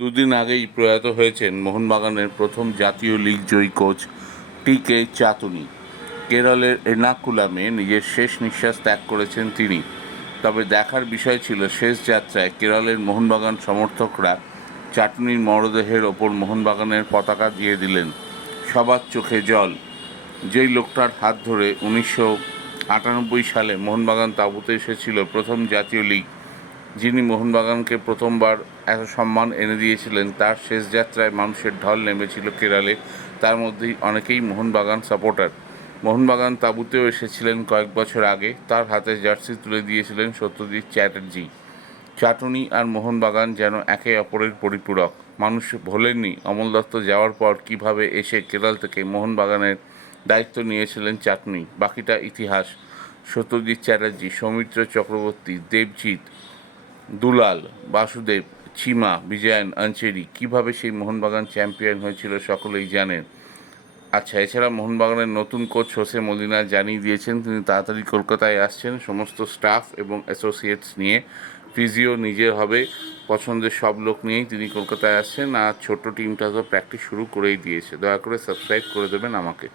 দুদিন আগেই প্রয়াত হয়েছেন মোহনবাগানের প্রথম জাতীয় লিগ জয়ী কোচ টি.কে. চাতুনি। কেরলের এর্নাকুলামে নিজের শেষ নিঃশ্বাস ত্যাগ করেছেন তিনি। তবে দেখার বিষয় ছিল শেষ যাত্রায় কেরলের মোহনবাগান সমর্থকরা চাটুনির মরদেহের ওপর মোহনবাগানের পতাকা দিয়ে দিলেন। সবার চোখে জল। যেই লোকটার হাত ধরে 1998 সালে মোহনবাগান তাঁবুতে এসেছিল প্রথম জাতীয় লিগ, যিনি মোহনবাগানকে প্রথমবার এত সম্মান এনে দিয়েছিলেন, তার শেষ যাত্রায় মানুষের ঢল নেমেছিল কেরলে। তার মধ্যেই অনেকেই মোহনবাগান সাপোর্টার। মোহনবাগান তাঁবুতেও এসেছিলেন কয়েক বছর আগে। তার হাতে জার্সি তুলে দিয়েছিলেন সত্যজিৎ চ্যাটার্জি। চাটুনি আর মোহনবাগান যেন একে অপরের পরিপূরক। মানুষ ভোলেননি অমল দত্ত যাওয়ার পর কিভাবে এসে কেরল থেকে মোহনবাগানের দায়িত্ব নিয়েছিলেন চাটুনি। বাকিটা ইতিহাস। সত্যজিৎ চ্যাটার্জি, সৌমিত্র চক্রবর্তী, দেবজিৎ, দুলাল, বাসুদেব, চিমা, বিজয়ন, আঞ্চেরি কীভাবে সেই মোহনবাগান চ্যাম্পিয়ন হয়েছিল সকলেই জানেন। আচ্ছা, এছাড়া মোহনবাগানের নতুন কোচ হোসে মলিনা জানিয়ে দিয়েছেন তিনি তাড়াতাড়ি কলকাতায় আসছেন সমস্ত স্টাফ এবং অ্যাসোসিয়েটস নিয়ে। ফিজিও নিজের হবে, পছন্দের সব লোক নিয়েই তিনি কলকাতায় আসছেন। আর ছোট্ট টিমটা তো প্র্যাকটিস শুরু করেই দিয়েছে। দয়া করে সাবস্ক্রাইব করে দেবেন আমাকে।